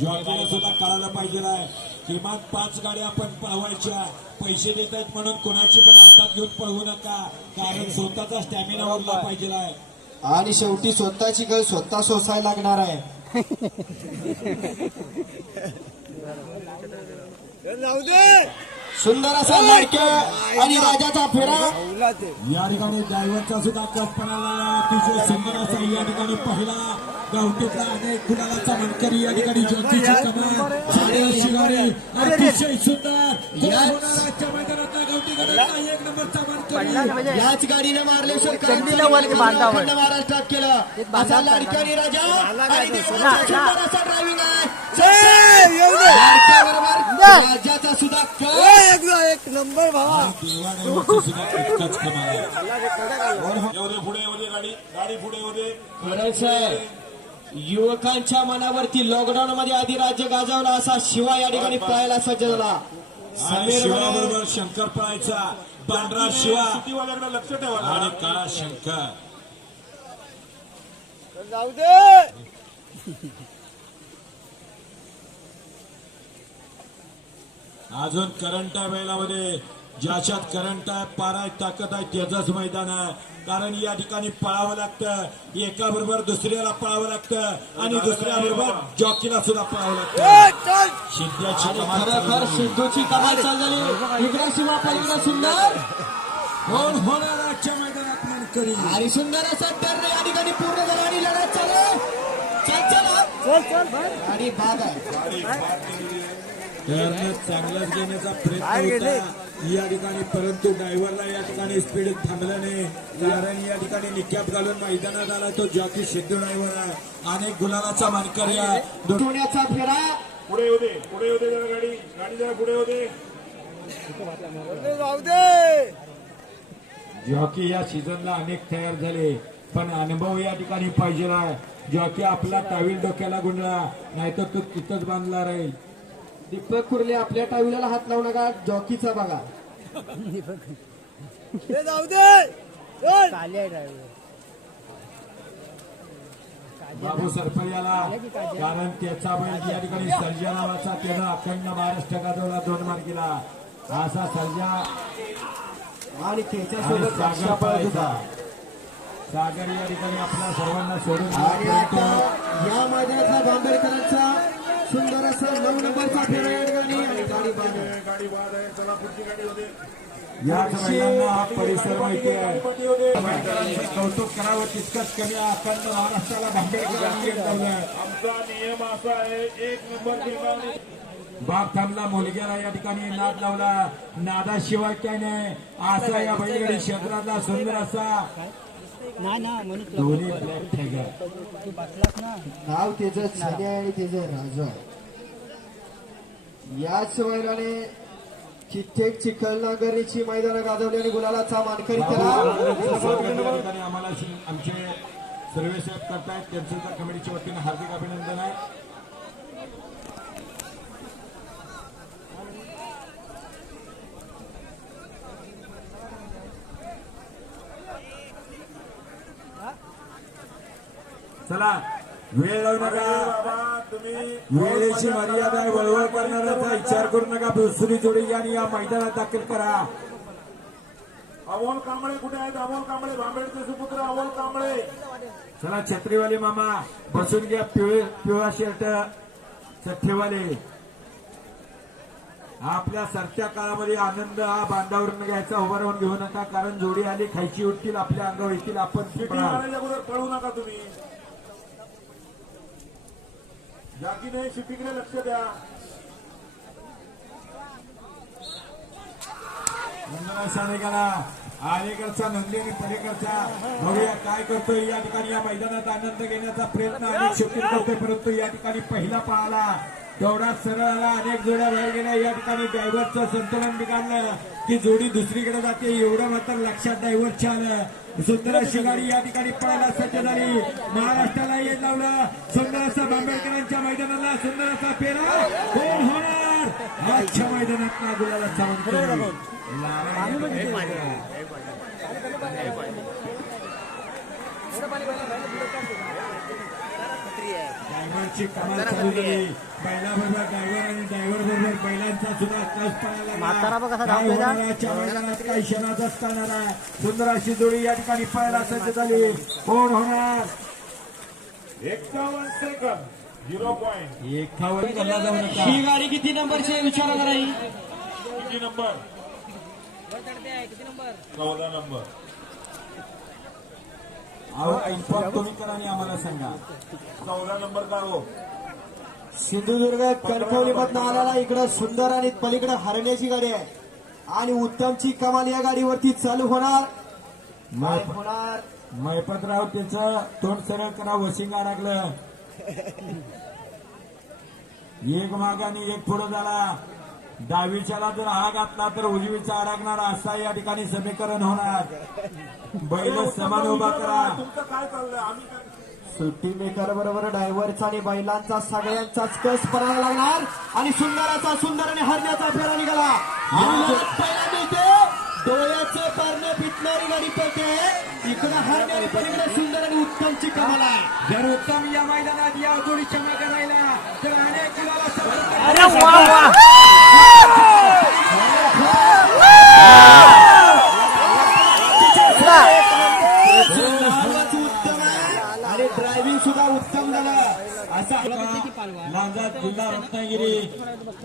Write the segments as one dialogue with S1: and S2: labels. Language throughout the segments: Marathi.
S1: जॉकीला सुद्धा कळायला पाहिजे आहे. किमान पाच गाड्या आपण पळवायच्या. पैसे देत आहेत म्हणून कोणाची पण हातात घेऊन पळवू नका. कारण स्वतःचा स्टॅमिना वाढला पाहिजे आहे.
S2: आणि शेवटी स्वतःची गळ स्वतः सोसायला लागणार आहे. सुंदर असा लाडक्या आणि राजाचा फेरा.
S1: या ठिकाणी ड्रायव्हरचा सुद्धा कल्पना अतिशय सुंदर असा या ठिकाणी पहिला गावठीतला अनेक मनकरी या ठिकाणी ज्योतीची कमान अतिशय सुंदर. आजच्या मैदानातला गावठी गटातला एक नंबरचा मनकरी
S2: याच गाडीने
S3: की बांधावर.
S2: अखंड महाराष्ट्रात केलं असा लाडक्या आणि राजा. आणि देवाचा
S3: ना, ना.
S2: सुंदर असा ड्रायव्हिंग आहे. राजाचा सुद्धा
S3: एक नंबर भावा.
S1: पुढे गाडी गाडी पुढे
S2: खरंच युवकांच्या मनावरती लॉकडाऊन मध्ये आधी राज्य गाजवला असा शिवा या ठिकाणी पळायला सज्ज झाला
S1: शिवाबरोबर शंकर पळायचा पांढरा शिवा.
S4: लक्ष ठेवा
S1: आणि काळा शंकर.
S3: जाऊ दे.
S1: अजून करंट आहे बैलामध्ये ज्याच्यात करंट आहे पारा आहे ताकद आहे त्याचंच मैदान आहे. कारण या ठिकाणी पळावं लागतं. एका बरोबर दुसऱ्याला पळावं लागतं. आणि दुसऱ्या बरोबर जॉकीला सुद्धा पळावं लागतं. कमाल
S2: खरोखर. सिद्धूची कमाल चाल झाली इकडे शिवा पलीकडे सुंदर?
S1: कोण होणार आजच्या मैदानात मनकरी.
S2: आणि सुंदर असा टर्न या ठिकाणी पूर्ण झाला आणि लढत चालू चल चला आणि बाद आहे.
S1: चांगलाच घेण्याचा प्रयत्न होता. या ठिकाणी परंतु ड्रायव्हरला या ठिकाणी स्पीड थांबलं नाही. कारण या ठिकाणी निक्याप घालून मैदानात आला तो जॉकी सिद्धू ड्रायव्हर आहे अनेक गुलालाचा मानकरी आहे दो-
S2: सोन्याचा फेरा.
S4: पुढे येऊ दे पुढे येऊ दे जरा गाडी. गाडी जरा पुढे येऊ दे.
S3: जाऊ दे.
S1: जॉकी या सीझनला अनेक तयार झाले पण अनुभव या ठिकाणी पाहिजे जॉकी आपला टावील डोक्याला गुंडळा नाहीतर तो तिथंच बांधला राहील.
S2: दीपक कुर्ले आपल्या टावीला हात लावू नका जॉकीचा बघा.
S3: हे जाऊ दे!
S1: बाबू सरपंच याला कारण त्याचा बैल या ठिकाणी सर्जा नावाचा त्यानं अखंड महाराष्ट्र गाजवला दोन मार्गीला असा सर्जा
S2: आणि
S1: आणि
S2: त्याच्यासोबत
S1: सागर
S2: पळत होता.
S1: सागर या ठिकाणी आपल्या सर्वांना सोडून.
S2: या बांबेडकरांचा सुंदर असा नऊ नंबरचा फेरा या ठिकाणी आणि गाडी बाद आहे.
S4: गाडी बाद आहे. चला पुढची गाडी होते.
S1: याच महिलांना हा परिसर माहिती आहे. कौतुक करावं तितकंच कमी. अखंड महाराष्ट्राला ठेवलंय
S4: आमचा नियम असा आहे एक नंबर
S1: बाप थांबला मुलग्याला या ठिकाणी नाद लावला. नादाशिवाय काय नाही. असा या बैलगाडी क्षेत्रातला सुंदर असा
S3: ना
S1: दोन्ही ब्लॅक टायगर
S3: तू बसलास ना.
S2: नाव त्याचं आणि त्याचं राजा. याच चिखलनगरीची मैदानं गाजवली आणि गुलालाचा मानकरी त्याला
S1: आम्हाला आमचे सर्वे साहेब करतायत त्यांचं कमिटीच्या वतीने हार्दिक अभिनंदन आहे. चला वेळ लावू नका. वेळेची मर्यादा वळवळ करणाऱ्याचा विचार करू नका. दुसरी जोडी आणि या मैदानात दाखल करा.
S4: अमोल कांबळे कुठे आहेत? अमोल कांबळे भांबेडचे सुपुत्र अमोल कांबळे.
S1: चला छत्रीवाले मामा बसून घ्या पिवळे पिवळा शर्ट चठ्ठेवाले आपल्या सरत्या काळामध्ये आनंद हा बांधावरून घ्यायचा उभा राहून घेऊ नका. कारण जोडी आली खायची उठतील आपल्या अंगावर येतील आपण पळू
S4: नका तुम्ही. जातीने शिपीकडे लक्ष द्या.
S1: निघाला अलीकडचा नंदी आणि पलीकडचा बघूया काय करतोय या ठिकाणी या मैदानात आनंद घेण्याचा प्रयत्न अनेक शेवटी करतोय परंतु या ठिकाणी पहिला पळाला तेवढा सरळ आला अनेक जोड्या बाहेर गेल्या. या ठिकाणी ड्रायव्हरचं संतुलन बिघडलं की जोडी दुसरीकडे जाते. एवढं मात्र लक्षात ड्रायव्हरच्या आलं. सुंदर अशी या ठिकाणी पळायला सज्ज झाली महाराष्ट्राला येत लावलं. सुंदर असा आंबेडकरांच्या मैदानाला सुंदर असा पेरा कोण होणार? आजच्या मैदानात ना गुलाला सावंत चालू झाली. बैलाबरोबर ड्रायव्हर आणि ड्रायव्हर बरोबर बैलांचा सुद्धा पळायला मैदानात काही क्षणात असताना आहे. सुंदर अशी जोडी या ठिकाणी पळायला सज्ज झाली. कोण होणार?
S4: एक्कावन्न सेकंद. Zero point.
S1: एकावन्न गल्ला जाऊ नका
S2: ही गाडी किती नंबरची आहे? विचारा जरा ही.
S4: किती नंबर? चौदा नंबर.
S1: इन्फॉर्म तुम्ही करा आणि आम्हाला सांगा.
S4: चौदा नंबर का हो
S2: सिंधुदुर्ग कणकवली मधनं आलेला इकडं सुंदर आणि पलीकडे हरण्याची गाडी आहे. आणि उत्तमची कमाल या गाडीवरती चालू होणार. होणार.
S1: मैपतराव त्याचं तोंड सरळ करा वशिंग अडकलं एक मागाने एक पुढं झाला. डावीच्याला जर हा घातला तर उजवीचा अडकणार असा या ठिकाणी समीकरण होणार. बैल समान उभा करा.
S4: तुमचं काय चाललंय? आम्ही काय
S2: सुट्टी मेकर बरोबर ड्रायव्हरचा आणि बैलांचा सगळ्यांचाच कस पडायला लागणार? आणि सुंदराचा सुंदर आणि हरण्याचा फेरा निघाला. डोळ्याचं पारणं पिटणारी गाडी पळते. इकडं हरणे आणि पलीकडे सुंदर आणि उत्तमची कमाल आहे.
S1: जर उत्तम या मैदानात या जोडीच्या मागे राहिला तर अनेक लांजा जिल्हा रत्नागिरी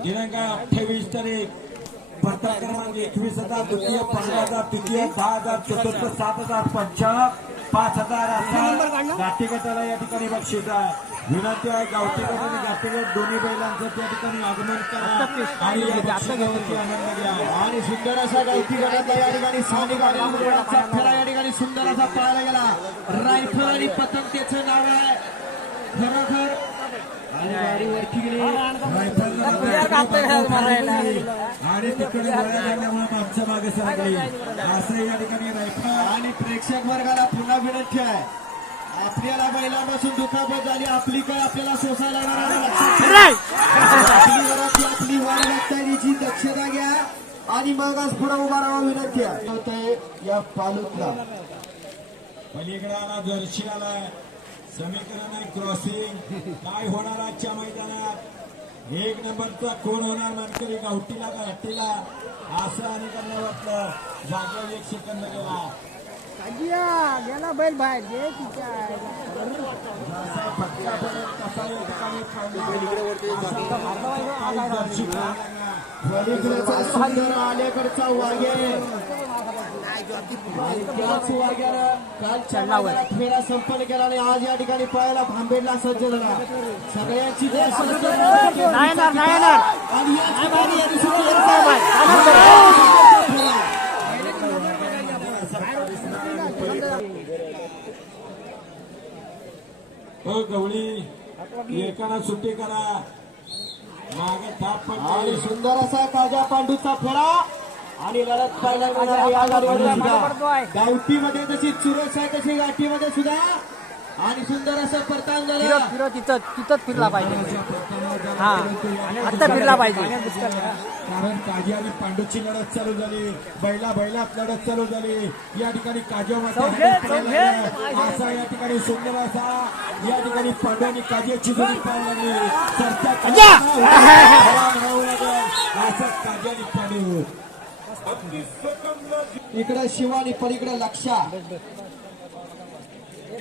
S1: दिनांक अठ्ठावीस तारीख पत्ता क्रमांक एकवीस हजार द्वितीय पंधरा हजार तृतीय दहा हजार चतुर्थ सात हजार पंचावन्न पाच हजार असा गाठी गटाला या ठिकाणी बक्षीस आहे. विनंती आहे गावठी गट आणि गाठी गट दोन्ही बैलांचं त्या ठिकाणी आगमन करा. आणि या बक्षिसावरती आनंद घ्या.
S2: आणि सुंदर असा गावठी गटाचा या ठिकाणी स्थानिक आनंदगडाचा फेरा या ठिकाणी सुंदर असा पाहायला गेला. रायफल आणि पतंग त्याचं नाव आहे. खरोखर आणि
S1: तिकडे गोळ्या झाल्यामुळे मागच्या मागे सरकली. असं या ठिकाणी रायफल
S2: आणि प्रेक्षक वर्गाला पुन्हा विनंती आहे. आपल्याला बैलांपासून दुखापत झाली. आपली काय आपल्याला सोसायला. आपली वाट बघताय याची दक्षता घ्या. आणि मग आज पुढे उभा राहा विनंती आहे. या पालूतला.
S1: पलीकडे आला जर्शी आलाय. समीकरण आहे क्रॉसिंग काय होणार आजच्या मैदानात? एक नंबरचा कोण होणार? मानकरी गावठीला का हट्टीला? असं अनेकांना वाटलं. जागेवर एक सेकंद गेला
S3: काजिया गेला बैल बाहेर. जे तिच्या.
S2: अलीकडचा वाघे आणि त्याच वाघ्यानं कालच्या मैदानात फेरा संपन्न केला आणि आज या ठिकाणी पळायला भांबेडला सज्ज झाला सगळ्यांची
S1: गवळी एकाला सुट्टी करा मागे थाप
S2: सुंदर असा ताज्या पांडूचा फेरा आणि लढत पाहायला मिळणार या गाडीवर सुद्धा गावठीमध्ये जशी चुरस आहे तशी गाठीमध्ये सुद्धा. आणि सुंदर असं परतान झालं
S3: फिरत तिथं तिथंच फिरला पाहिजे. हा. आता फिरला पाहिजे.
S1: कारण काजी आणि पांडूची लढत चालू झाली. बैला बैलात लढत चालू झाली. या ठिकाणी काजो
S3: चौघे, चौघे.
S1: असा या ठिकाणी सुंदर असा. या ठिकाणी पांडू आणि काजोची जोडी पाहायला लागली. लागेल. असं काजी आणि पांडू.
S2: इकडे शिव आणि पलीकडे लक्षा.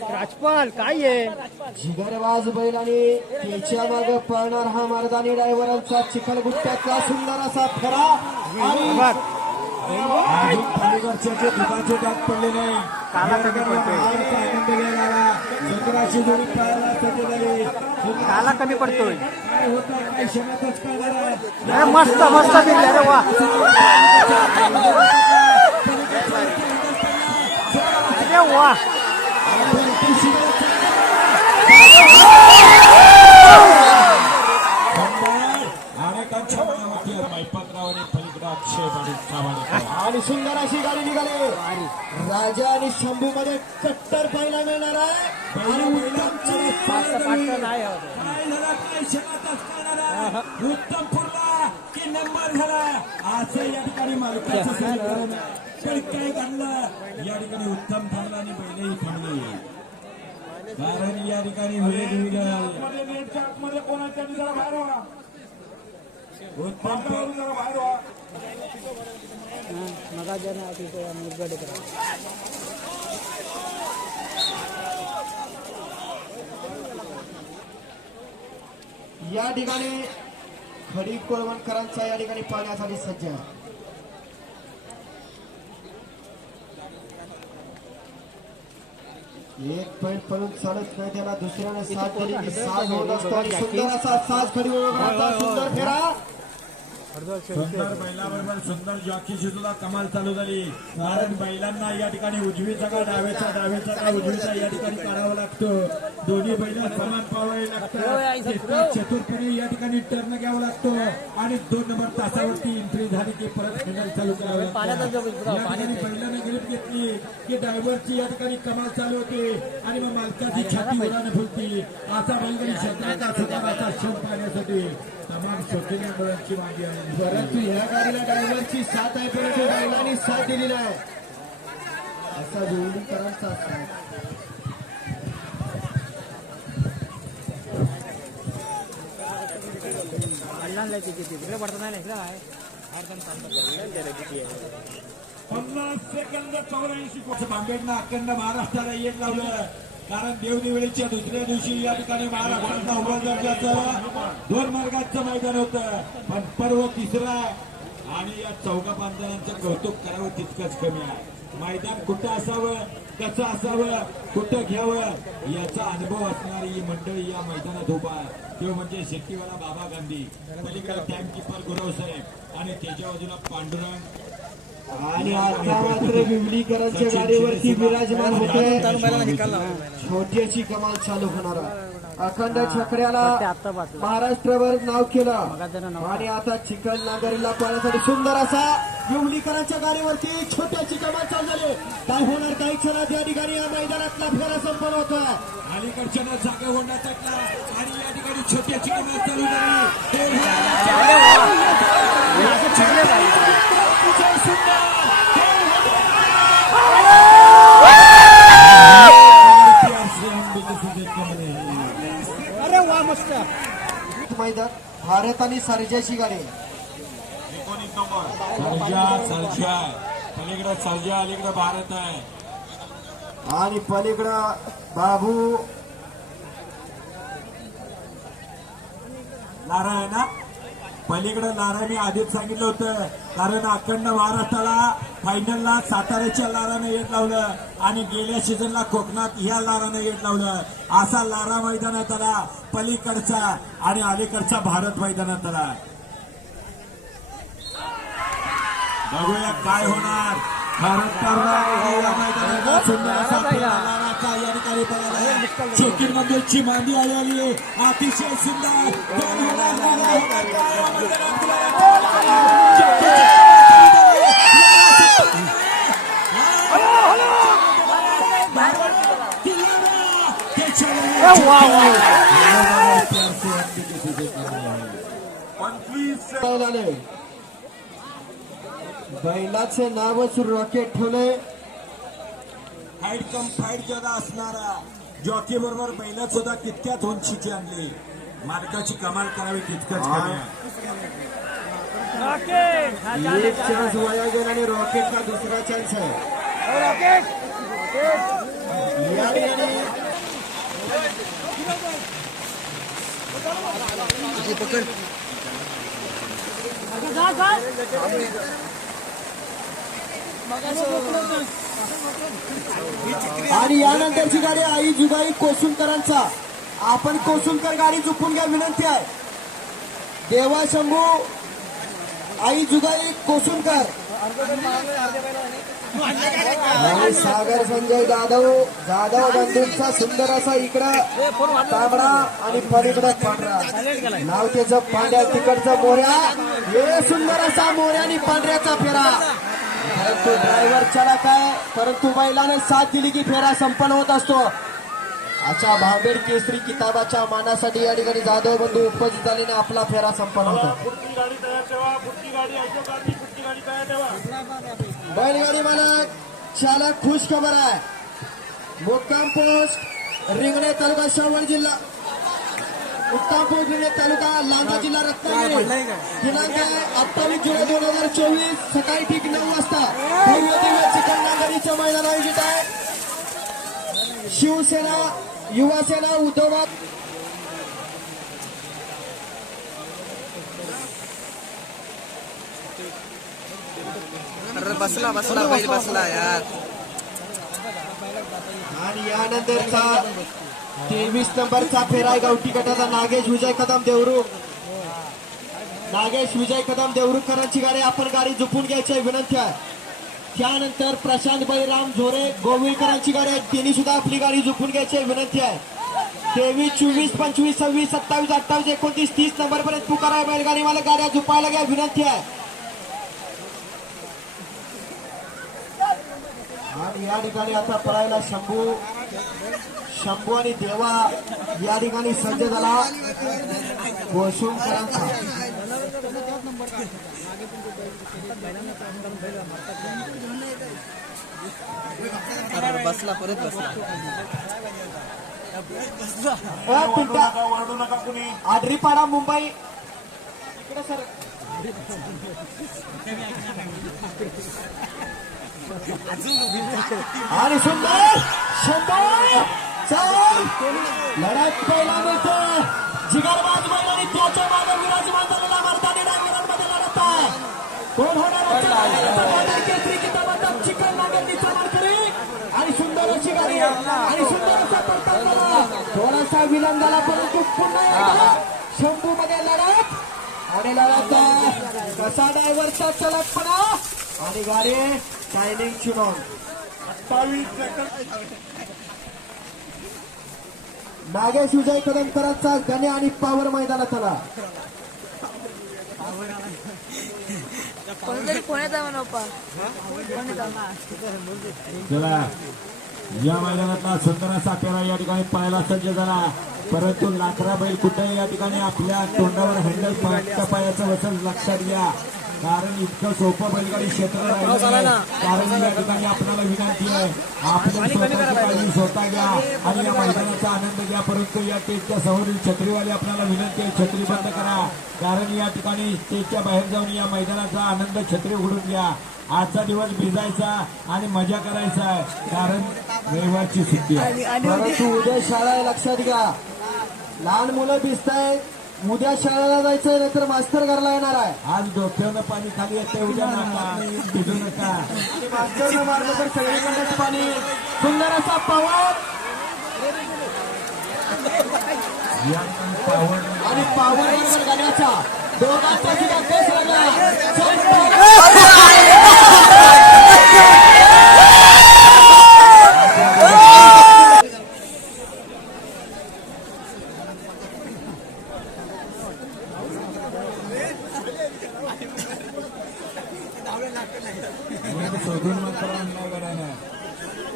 S3: राजपाल काय आहे?
S2: जिगरबाज बैल आणि त्याच्यामागे पळणार हा मर्दानी ड्रायव्हरांचा चिखलगुट्ट्याचा सुंदर असा फेरा आणि
S1: दात पडले नाही आनंद घ्यायला सुंदराची जोडी पाहायला सुंदर
S3: काला कमी पडतोय.
S1: काय होतं काय क्षणातच कळणार आहे.
S3: अरे मस्त मस्त अरे वा. अरे.
S1: आणि
S2: सुंदर अशी गाडी निघाली. राजा आणि शंभू मध्ये कट्टर पाहायला मिळणार आहे.
S1: उत्तम फुरला की नंबर झाला. असं या ठिकाणी मालकाचं आहे. पण काय घडलं या ठिकाणी उत्तम थांबला आणि बैलही थांबले कारण या ठिकाणी वेगवेगळ्या
S4: आतमध्ये नेटच्या आतमध्ये कोण आहे त्यांनी जरा बाहेर व्हा
S1: उत्तम
S4: जरा बाहेर व्हा
S3: करा.
S2: या ठिकाणी खडी कोळवणकरांचा या ठिकाणी पाहण्यासाठी सज्ज आहे. एक पॉईंट पळून चालत नाही त्याला दुसऱ्याने साथ दिली साथ होत असतो आणि सुंदर असा साज खडी सुंदर फेरा.
S1: सुंदर बैलाबरोबर सुंदर जॉकीची सुद्धा कमाल चालू झाली. कारण बैलांना या ठिकाणी उजवीचा का डाव्याचा डाव्याचा का उजवीचा या ठिकाणी काढावा लागतो. दोन्ही बैल समान पावावे लागतात. चतुर्पणे या ठिकाणी टर्न घ्यावा लागतो. आणि दोन नंबर तासावरती एंट्री झाली की परत फिनल चालू करावं लागतं. बैलाने ग्रीप घेतली की ड्रायव्हरची या ठिकाणी कमाल चालू होते. आणि मग मालकाची छाती उडाने फुलती. असा बैलगाडी क्षेत्राचा सदाचा क्षण पाहण्यासाठी तमाम शौकीन मुलांची मागे आहे?
S2: परंतु या गाडीला ड्रायव्हरची साथ आहे परंतु ड्रायव्हरांनी साथ दिलेली आहे असा जोडीकरांचा साथ
S4: पन्नास सेकंद चौऱ्याऐंशी
S1: असं बांबेडना अखंड महाराष्ट्राला येत लावलं. कारण देवदिवळीच्या दुसऱ्या दिवशी या ठिकाणी महाराष्ट्राचा उभा दर्जाचं दोन मार्गाचं मैदान होतं. पण पर्व तिसरा आणि या चौघा बांधवांचं कौतुक करावं तितकंच कमी आहे. मैदान कुठं असावं कसं असावं कुठं घ्यावं याचा अनुभव असणारी ही मंडळी या मैदानात उभा आहे. तो म्हणजे शेट्टीवाला बाबा गांधी. पलीकडे टाइमकीपर गुरव साहेब आणि त्याच्या बाजूला पांडुरंग
S2: आणि आता मात्र विवलीकरांच्या गाडीवरती विराजमान होते छोट्याची कमाल चालू होणार अखंड छकड्याला महाराष्ट्रभर नाव केलं आणि आता चिकन नागरीला पाहण्यासाठी सुंदर असा विवलीकरांच्या गाडीवरती छोट्याची कमाल चालू झाली काय होणार काही क्षणात या ठिकाणी या मैदानातला फेरा संपन्न होतोय
S1: अलीकडच्या जागे होण्यात आणि या ठिकाणी छोट्याची कमाल चालू झाली
S2: मैदान भारत आणि सर्जाची गाडी.
S4: एकोणीस नंबर
S1: सर्जा सर्जा. पलीकडे सर्जा अलीकडे भारत आहे.
S2: आणि पलीकडं बाबू.
S1: लारा आहे ना पलीकडे लारा मी आधीच सांगितलं होतं कारण अखंड महाराष्ट्राला फायनलला साताऱ्याच्या लारानं येत लावलं आणि गेल्या सीझनला कोकणात ह्या लारानं येत लावलं. असा लारा मैदानात आला पलीकडचा आणि अलीकडचा भारत मैदानात आला. बघूया काय होणार. भारत सुंदर असा खेळ लाराचा या ठिकाणी बघायला चेकिंग आलेली आहे. अतिशय सुंदर होणार
S4: पंचवीस
S2: बैलाचे नावच रॉकेट ठेवले
S1: फाईट कम फाईट ज्यादा असणारा जॉकी बरोबर बैलात सुद्धा तितक्याच उंचीची आणली. मालकाची कमाल करावी तितकंच.
S2: एक चान्स वाया गेला आणि रॉकेटचा दुसरा चान्स आहे. या ठिकाणी आणि यानंतरची गाडी आई जुगाई कोसुमकरांचा आपण कोसुंकर गाडी चुकून घ्या विनंती आहे. देवा शंभू आई जुगाई कोसुमकर सागर संजय जाधव जाधव बंधूंचा सुंदर असा इकडं तांबडा आणि पलीकडं पांढरा. नाव त्याचं पांढऱ्या तिकडचं मोऱ्या हे सुंदर असा मोऱ्या आणि पांढऱ्याचा फेरा. परंतु ड्रायव्हर चालक आहे. परंतु बैलाने साथ दिली की फेरा संपन्न होत असतो. अशा भांबेड केसरी किताबाच्या मानासाठी या ठिकाणी जाधव बंधू उपस्थित झाल्याने आपला फेरा संपन्न होतो. बैलगाडी मालक चालक खुश खबर आहे. मुक्काम पोस्ट रिंगणे तालुका श्रावण जिल्हा उत्तामपूर रिंगणे तालुका लांजा जिल्हा रत्नागिरी. दिनांक अठ्ठावीस जुलै दोन हजार चोवीस. सकाळी ठीक नऊ वाजता भव्य दिव्य चिकन नांगरीचं मैदान आयोजित आहे. शिवसेना युवासेना उद्धववाद
S3: अरे बसला बसला बैल बसला यार.
S2: आणि यानंतरचा तेवीस नंबरचा फेराय गावठी गटाचा नागेश विजय कदम देवरू. नागेश विजय कदम देवरूकरांची गाडी आपण गाडी झुपून घ्यायची आहे विनंती आहे. त्यानंतर प्रशांत बैराम झोरे गोविलकरांची गाडी आहे. त्यांनी सुद्धा आपली गाडी झुपून घ्यायची आहे विनंती आहे. तेवीस चोवीस पंचवीस सव्वीस सत्तावीस अठ्ठावीस एकोणतीस तीस नंबर पर्यंत पुकार आहे बैलगाडी मला गाड्या झुपायला घ्या विनंती आहे. आणि या ठिकाणी आता पळायला शंभू. शंभू आणि देवा या ठिकाणी सज्ज झाला. वसुंकरांचा
S3: बसला परत बसला
S2: वाढू
S4: नका नका कुणी
S2: आडरीपाडा मुंबई. इकडे सर. आणि सुंदर शंभर चल लढत पहिला मिळतो जिगरबाज मैदानी त्याच्यामागे विराजमान झालेला मर्दानी डायव्हरांमध्ये लढत आहे. कोण होणार केसरी किताबाचा चिकन नागरिकचा मानकरी आणि सुंदर अशी गाडी आणि सुंदर असा परताव झाला थोडासा विलंब झाला परंतु पुन्हा एकदा शंभू मध्ये लढत. आणि लढत कसा ड्रायव्हरचा चलतपणा? आणि गाडी टायमिंग चुनवून
S4: अठ्ठावीस
S2: नागेश विजय कदमकरांचा गणे आणि पावर मैदानात आला
S1: चला या मैदानातला सुंदर असा पेरा या ठिकाणी पाहायला सज्ज झाला. परंतु लाकरा बैल कुठेही या ठिकाणी आपल्या तोंडावर हँडल पायाचं वचन लक्षात घ्या. कारण इतकं सोपं बैलगाडी क्षेत्र नाही. कारण या ठिकाणी आपल्याला विनंती आहे. आपण स्वतःची काळजी स्वतः घ्या आणि या मैदानाचा आनंद घ्या. परंतु या स्टेजच्या समोरील छत्रीवाली आपल्याला विनंती आहे छत्री बंद करा. कारण या ठिकाणी स्टेजच्या बाहेर जाऊन या मैदानाचा आनंद छत्री उघडून घ्या. आजचा दिवस भिजायचा आणि मजा करायचा आहे. कारण रविवारची सुट्टी आहे.
S2: परंतु उद्या शाळा आहे लक्षात घ्या. लहान मुलं भिजतायत उद्या शाळेला जायचंय नाहीतर मास्तर घरला येणार आहे.
S1: आज डोक्यानं पाणी खाली येते उद्या भिजू नका.
S2: मास्टरनं मारलं तर पाणी. सुंदर असा पवन आणि पावर गाण्याचा दोघांचा सुद्धा केस लागला चल पावन.
S1: मी शोधून मात्र अन्याय करायला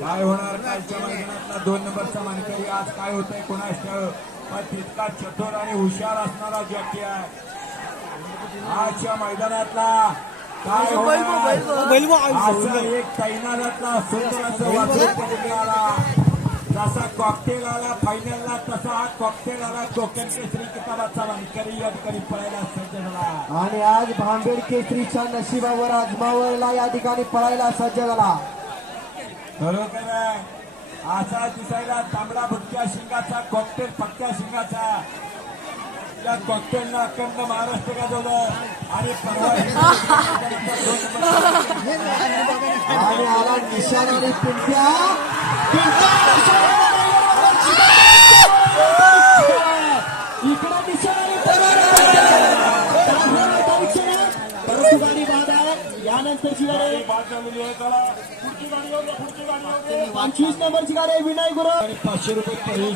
S1: काय होणार कालच्या मैदानातला दोन नंबरचा मानकरी आज काय होतंय कोणास ठाऊक. पण तितका चतुर आणि हुशार असणारा जॅकी आहे. आजच्या मैदानातला काय होणार? एक तैनादातला सुंदर असं आला जसा कॉकटेल आला फायनलला तसा हा कॉकटेल आला. कोकण केसरी किताबाचा मानकरी या ठिकाणी पळायला सज्ज झाला.
S2: आणि आज भांबेड केसरीच्या नशिबावर आजमावला या ठिकाणी पळायला सज्ज झाला.
S1: आहे. असा दिसायला तांबडा भुटक्या शिंगाचा कॉकटेल पक्क्या शिंगाचा. या कॉकटेलनं अखंड महाराष्ट्र गाजवलं आणि
S2: आला निशाण आणि पिंट्या. इकडे परंतु गाडी बाद आहे यानंतरची गाडी पंचवीस नंबरची गाडी गुरु
S1: आणि पाचशे रुपये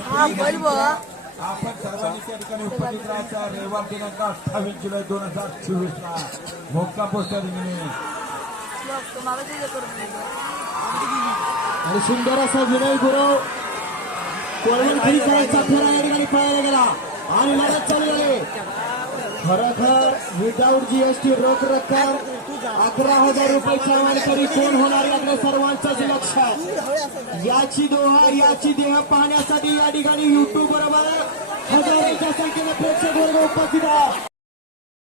S1: आपण सर्वांनी त्या ठिकाणी उपस्थित राहायचा. रविवार दिनांक अठ्ठावीस जुलै दोन हजार चोवीस ला मोक्का पोस्टर
S2: आणि सुंदर असा विनय गुरव. कोळवण खाली करायचा फेरा या ठिकाणी पळायला गेला. आणि लढत चालू झाली. खरोखर विदाऊट जीएसटी रोख रक्कम अकरा हजार रुपये सर्वांकरी कोण होणार याकडे सर्वांचंच लक्ष आहे. याची दोहा याची देह पाहण्यासाठी या ठिकाणी युट्यूब बरोबर हजारोच्या संख्येने प्रेक्षक वर्ग उपस्थित आहे